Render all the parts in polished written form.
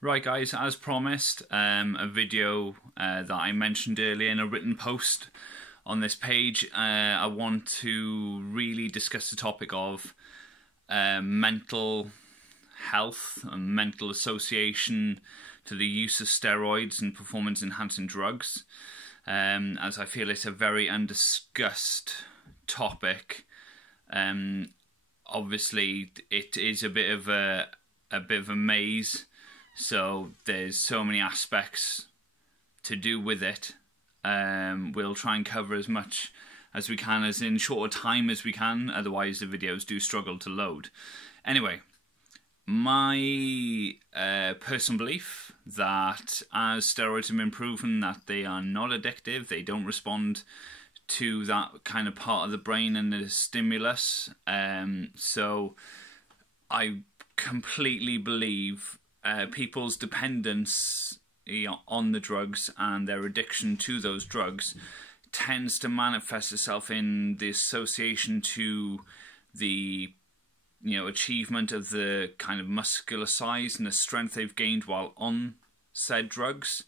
Right guys, as promised, a video that I mentioned earlier in a written post on this page. I want to really discuss the topic of mental health and mental association to the use of steroids and performance enhancing drugs, as I feel it's a very undiscussed topic. Obviously it is a bit of a maze. So there's so many aspects to do with it. We'll try and cover as much as we can, as in shorter time as we can. Otherwise, the videos do struggle to load. Anyway, my personal belief that as steroids have been proven that they are not addictive, they don't respond to that kind of part of the brain and the stimulus. So I completely believe people's dependence on the drugs and their addiction to those drugs tends to manifest itself in the association to the achievement of the kind of muscular size and the strength they've gained while on said drugs.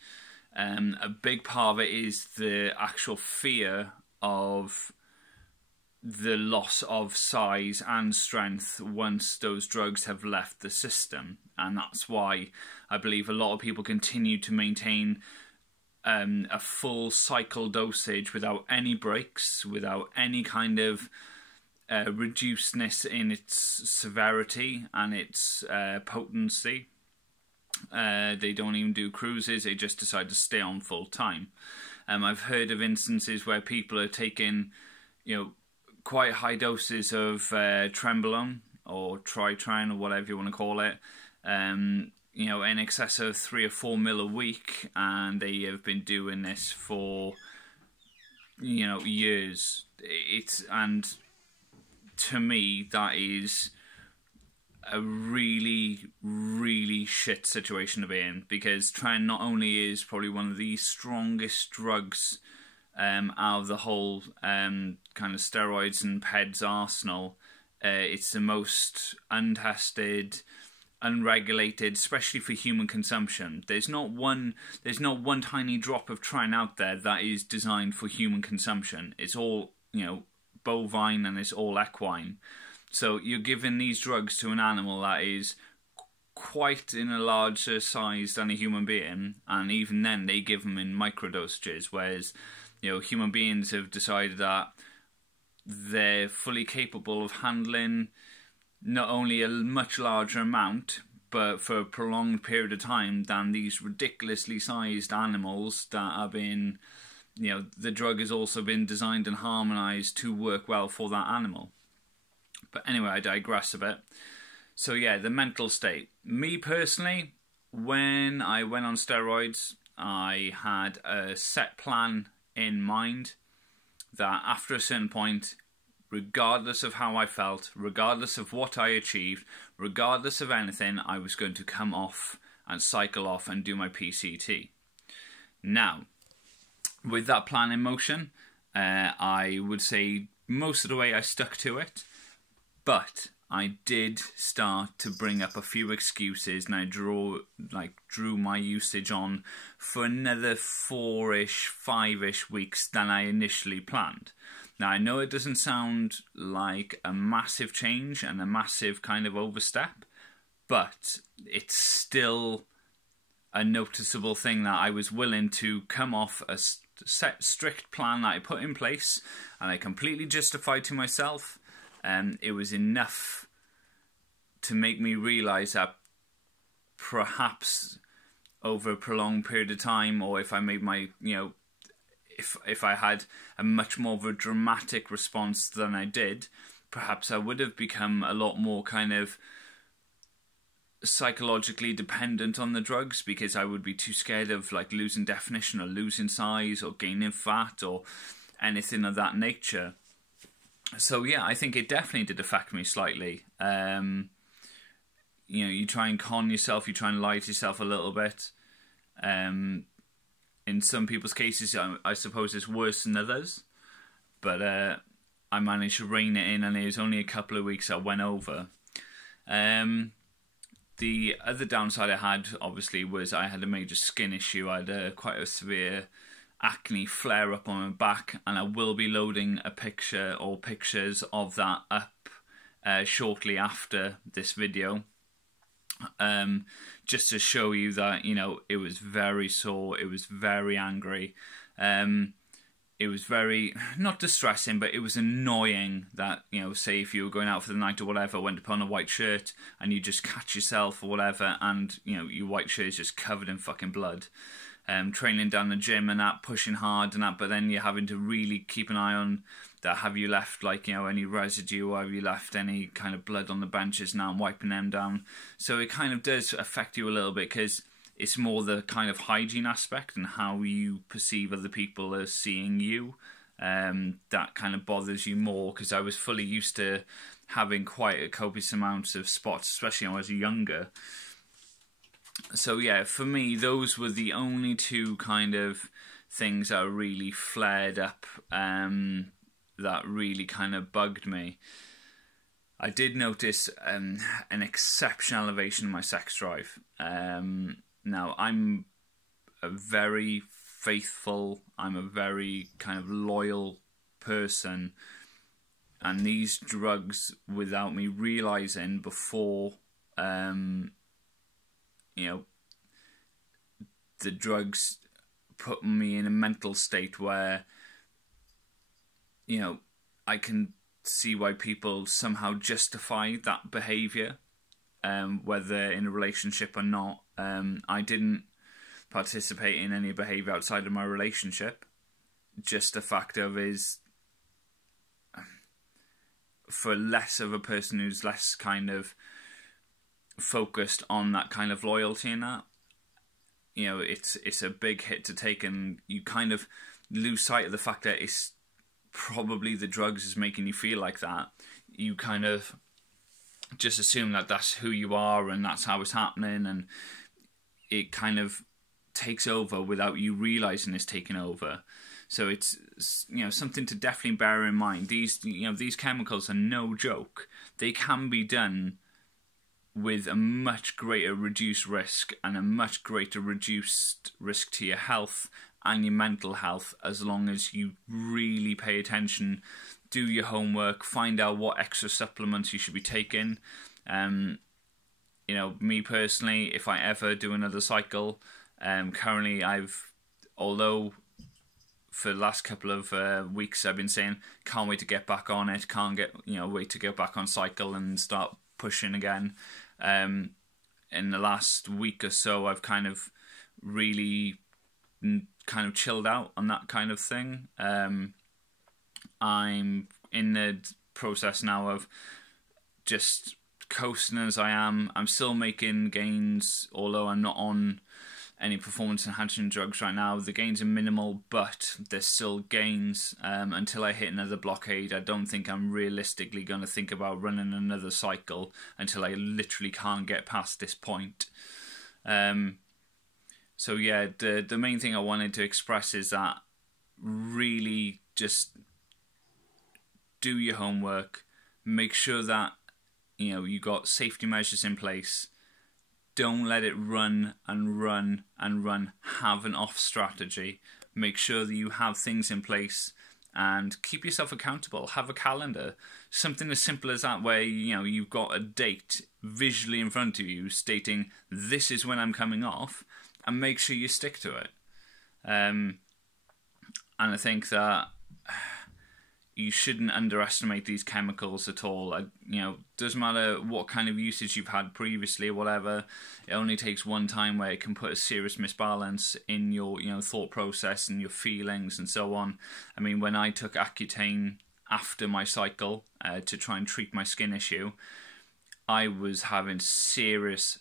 A big part of it is the actual fear of the loss of size and strength once those drugs have left the system, and that's why I believe a lot of people continue to maintain a full cycle dosage without any breaks, without any kind of reducedness in its severity and its potency. They don't even do cruises, they just decide to stay on full time. I've heard of instances where people are taking quite high doses of trembolone or tritrine or whatever you want to call it, in excess of 3 or 4 mil a week, and they have been doing this for years. And to me that is a really, really shit situation to be in, because tren not only is probably one of the strongest drugs out of the whole kind of steroids and PEDs arsenal, it's the most untested, unregulated, especially for human consumption. There's not one tiny drop of tren out there that is designed for human consumption. It's all bovine and it's all equine. So you're giving these drugs to an animal that is quite in a larger size than a human being, and even then they give them in microdosages, whereas human beings have decided that they're fully capable of handling not only a much larger amount, but for a prolonged period of time than these ridiculously sized animals that have been, the drug has also been designed and harmonized to work well for that animal. But anyway, I digress a bit. So yeah, the mental state. Me personally, when I went on steroids, I had a set plan in mind that after a certain point, regardless of how I felt, regardless of what I achieved, regardless of anything, I was going to come off and cycle off and do my PCT. Now, with that plan in motion, I would say most of the way I stuck to it, but I did start to bring up a few excuses, and I drew my usage on for another 4-ish, 5-ish weeks than I initially planned. Now, I know it doesn't sound like a massive change and a massive kind of overstep, but it's still a noticeable thing that I was willing to come off a set, strict plan that I put in place, and I completely justified to myself. It was enough to make me realise that perhaps over a prolonged period of time, or if I made my, if I had a much more of a dramatic response than I did, perhaps I would have become a lot more kind of psychologically dependent on the drugs, because I would be too scared of losing definition or losing size or gaining fat or anything of that nature. So yeah, I think it definitely did affect me slightly. You try and con yourself, you try and lie to yourself a little bit. In some people's cases, I suppose it's worse than others. But I managed to rein it in, and it was only a couple of weeks I went over. The other downside I had, obviously, was I had a major skin issue. I had quite a severe acne flare up on my back, and I will be loading a picture or pictures of that up shortly after this video, just to show you that, you know, it was very sore, it was very angry, it was very, not distressing, but it was annoying that, you know, say if you were going out for the night or whatever, went to put on a white shirt and you just catch yourself or whatever, and, you know, your white shirt is just covered in fucking blood. Training down the gym and that, pushing hard and that, but then you're having to really keep an eye on that. Have you left, like, you know, any residue, or have you left any kind of blood on the benches now and wiping them down? So it kind of does affect you a little bit, because it's more the kind of hygiene aspect and how you perceive other people as seeing you. That kind of bothers you more, because I was fully used to having quite a copious amount of spots, especially when I was younger. So yeah, for me, those were the only two kind of things that really flared up, that really kind of bugged me. I did notice an exceptional elevation in my sex drive. Now, I'm a very faithful, I'm a very kind of loyal person, and these drugs, without me realising before, you know, the drugs put me in a mental state where, you know, I can see why people somehow justify that behaviour, whether in a relationship or not. I didn't participate in any behaviour outside of my relationship. Just the fact of is, for less of a person who's less kind of focused on that kind of loyalty and that, you know, it's a big hit to take, and you kind of lose sight of the fact that it's probably the drugs is making you feel like that. You kind of just assume that that's who you are and that's how it's happening, and it kind of takes over without you realizing it's taking over. So it's, you know, something to definitely bear in mind. These, you know, these chemicals are no joke. They can be done with a much greater reduced risk and a much greater reduced risk to your health and your mental health, as long as you really pay attention, do your homework, find out what extra supplements you should be taking. You know, me personally, if I ever do another cycle, currently although for the last couple of weeks I've been saying can't wait to get back on it, wait to get back on cycle and start pushing again. In the last week or so, I've kind of really kind of chilled out on that kind of thing. I'm in the process now of just coasting as I am. I'm still making gains, although I'm not on any performance enhancing drugs right now. The gains are minimal, but there's still gains. Until I hit another blockade, I don't think I'm realistically going to think about running another cycle until I literally can't get past this point. So yeah, the main thing I wanted to express is that really just do your homework, make sure that, you know, you got safety measures in place. Don't let it run and run and run. Have an off strategy. Make sure that you have things in place and keep yourself accountable. Have a calendar. Something as simple as that, where, you know, you've got a date visually in front of you stating this is when I'm coming off, and make sure you stick to it. And I think that you shouldn't underestimate these chemicals at all. You know, doesn't matter what kind of usage you've had previously or whatever. It only takes one time where it can put a serious misbalance in your, you know, thought process and your feelings and so on. I mean, when I took Accutane after my cycle to try and treat my skin issue, I was having serious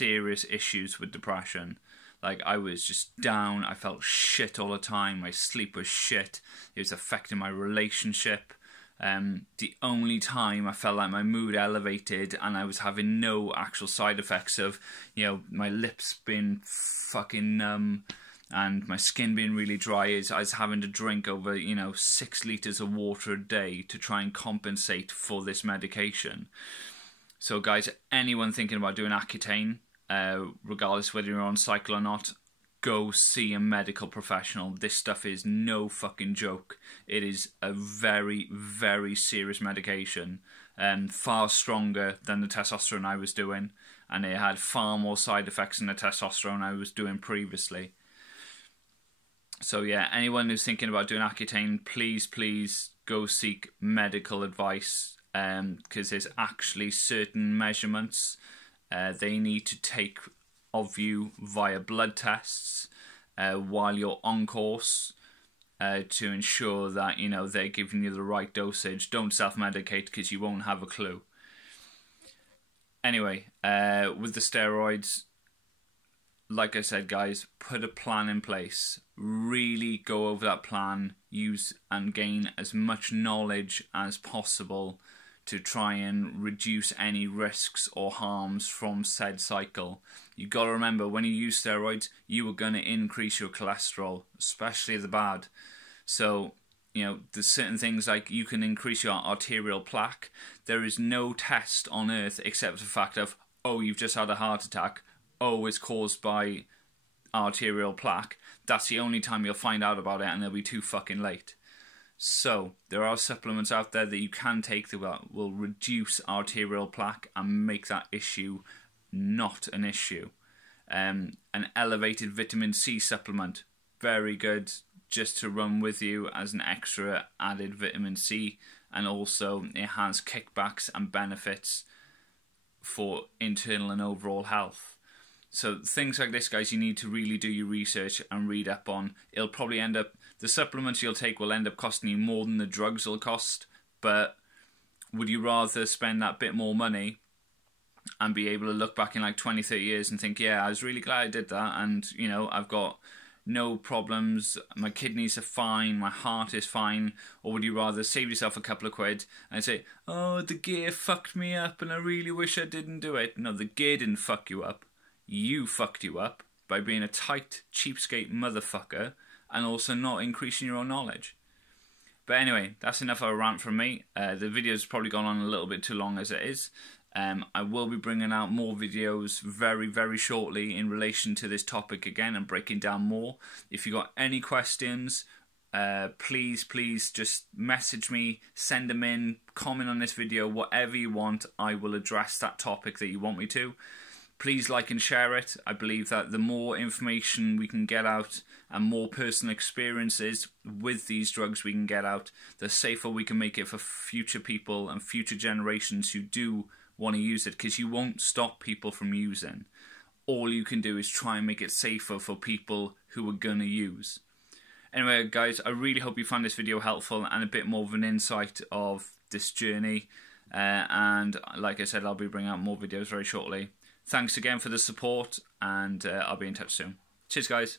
issues with depression. Like, I was just down, I felt shit all the time, my sleep was shit, it was affecting my relationship. The only time I felt like my mood elevated and I was having no actual side effects of, you know, my lips being fucking numb and my skin being really dry, is I was having to drink over, you know, 6 litres of water a day to try and compensate for this medication. So guys, anyone thinking about doing Accutane, regardless whether you're on cycle or not, go see a medical professional. This stuff is no fucking joke. It is a very, very serious medication, far stronger than the testosterone I was doing, and it had far more side effects than the testosterone I was doing previously. So yeah, anyone who's thinking about doing Accutane, please go seek medical advice, because there's actually certain measurements they need to take of you via blood tests while you're on course, to ensure that, you know, they're giving you the right dosage. Don't self-medicate because you won't have a clue. Anyway, with the steroids, like I said, guys, put a plan in place. Really go over that plan. Use and gain as much knowledge as possible to try and reduce any risks or harms from said cycle. You got to remember, when you use steroids, you are going to increase your cholesterol, especially the bad. So, you know, there's certain things like you can increase your arterial plaque. There is no test on earth except the fact of, oh, you've just had a heart attack. Oh, it's caused by arterial plaque. That's the only time you'll find out about it, and it'll be too fucking late. So, there are supplements out there that you can take that will reduce arterial plaque and make that issue not an issue. An elevated vitamin C supplement, very good just to run with you as an extra added vitamin C, and also it has kickbacks and benefits for internal and overall health. So things like this, guys, you need to really do your research and read up on. It'll probably end up, the supplements you'll take will end up costing you more than the drugs will cost, but would you rather spend that bit more money and be able to look back in like 20, 30 years and think, yeah, I was really glad I did that, and, you know, I've got no problems, my kidneys are fine, my heart is fine? Or would you rather save yourself a couple of quid and say, oh, the gear fucked me up and I really wish I didn't do it? No, the gear didn't fuck you up. You fucked you up by being a tight, cheapskate motherfucker and also not increasing your own knowledge. But anyway, that's enough of a rant from me. The video's probably gone on a little bit too long as it is. I will be bringing out more videos very, very shortly in relation to this topic again and breaking down more. If you got any questions, please just message me, send them in, comment on this video, whatever you want. I will address that topic that you want me to. Please like and share it. I believe that the more information we can get out and more personal experiences with these drugs we can get out, the safer we can make it for future people and future generations who do want to use it, because you won't stop people from using. All you can do is try and make it safer for people who are going to use. Anyway, guys, I really hope you found this video helpful and a bit more of an insight of this journey. And like I said, I'll be bringing out more videos very shortly. Thanks again for the support, and I'll be in touch soon. Cheers, guys.